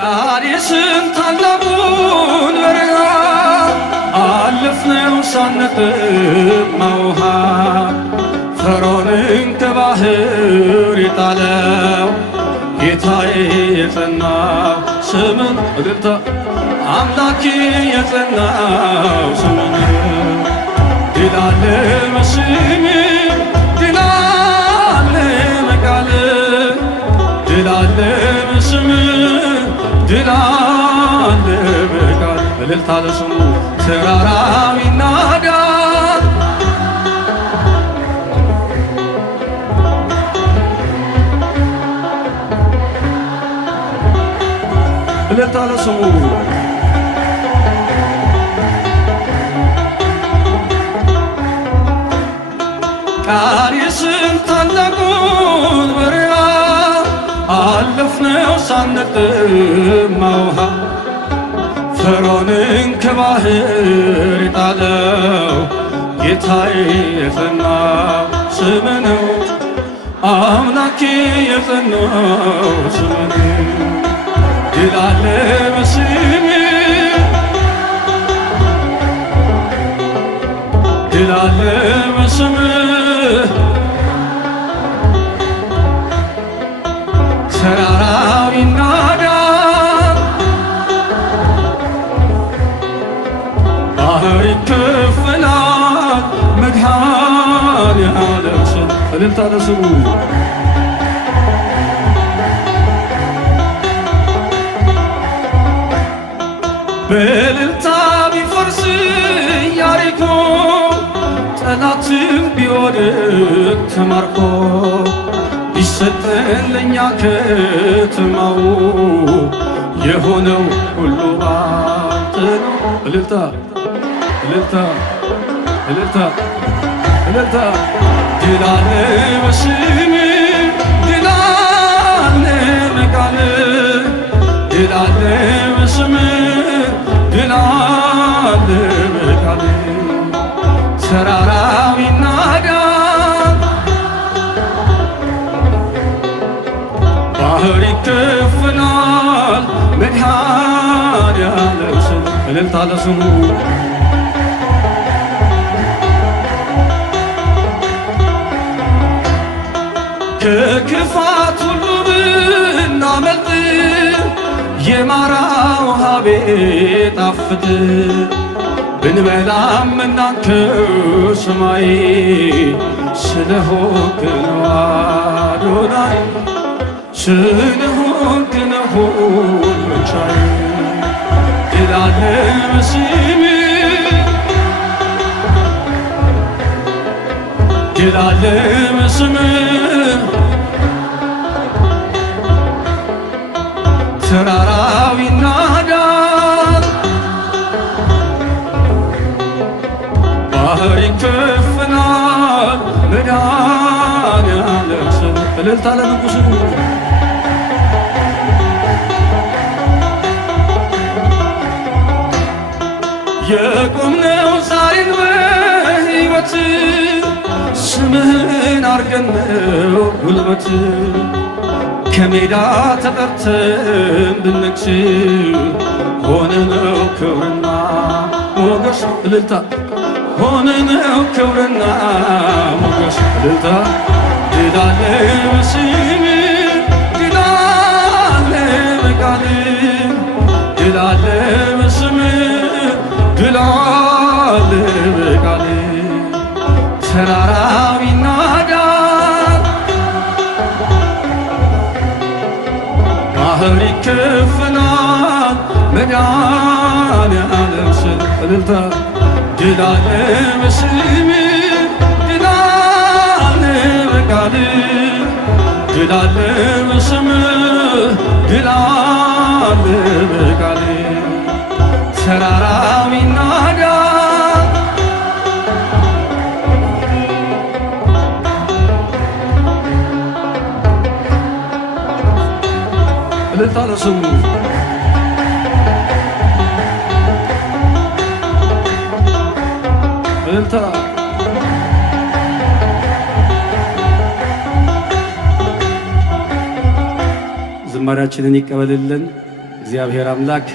ቃዴስን ታላቁን በረሃ አለፍነው ሳንጠማ ውሃ ፈርዖንን ከባህር የጣለው ጌታዬ የጸናው ስምን እልልታ አምላኬ የጸናው ስምን ድል አለ በስም ድል አለ በቃል ድል አለ በስም ድል አለ በቃል እልልታ ለስሙ ተራራው ይናዳል እልልታ ለስሙ ቃዴስን ታላቁን በረሃ አለፍነው ሳንጠማ ውሃ ፈርዖንን ከባህር የጣለው ጌታዬ የጸናው ስም ነው አምላኬ የጸናው ስም ነው ድል አለ በስም ድል አለ በስም ተራራው ይናዳል ባህር ይከፈላል መድኃኔዓለም ስም እልልታ ለስሙ በእልልታ ቢፈርስ ኢያሪኮ ጠላትም ቢወድቅ ተማርኮ ቢሰጠን ለእኛ ከተማው የሆነው ሁሉ ባንተ ነው። እልልታ እልልታ እልልታ እልልታ ድል አለ በስም ድል አለ በቃል ድል አለ በስም ድል አለ በቃል ተራራው ይናዳል ባህር ይከፈላል መድኃኔዓለም ስም እልልታ ለስሙ ከክፋት ሁሉ ብናመልጥ የማራ ውሃ ቢጣፍጥ ብንበላም እናንተ ሰማይ ስለሆንክ ነው አዶናይ ስለሆንክ ነው ሁሉን ቻይ ድል አለ በስም ድል አለ በስም ተራራው ይናዳል ባህር ይከፈላል መድኃኔዓለም ስም እልልታ ለንጉሡ የቆምነው ዛሬን በሕይወት ስምህን አርገነው ጉልበት ከሜዳ ተጠርተን ብንነግስ ሆነነው ክብርና ሞገስ እልልታ ሆነነው ክብርና ሞገስ እልልታ ድል አለ በስም ድል አለ በቃል ድል አለ በስም ድል አለ በቃል ተራራው ይናዳል ባህር ይከፈላል መድኃኔዓለም ስም እልልታ ድል አለ በስም ድል አለ በቃል ድል አለ በስም ድል አለ በቃል ተራራው ይናዳል እልልታ ለስሙ እልልታ ዝማሬያችንን ይቀበልልን። እግዚአብሔር አምላክ